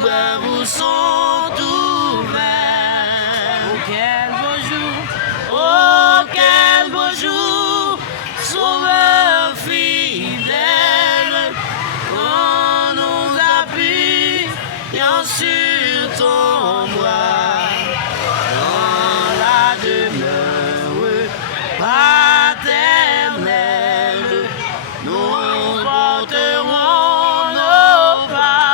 bras vous sont ouverts. Oh, quel beau jour, Oh, quel beau jour, Sauveur fidèle, on nous appuie sur ton bras, dans la demeure paternelle, nous porterons nos pas.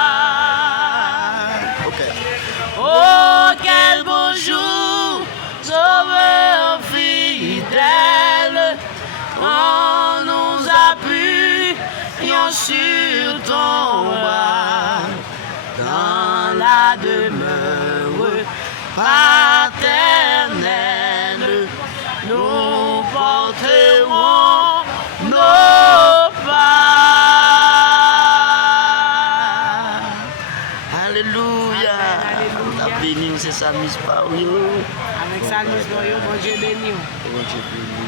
Oh, quel beau jour, Sauveur fidèle, on nous appuie sur ton bras, dans la demeure paternelle, nous porterons nos pas. Alléluia. La béni, c'est ça, Miss Pario. avec ça, nous voyons, bon Dieu béni. Bon Dieu béni.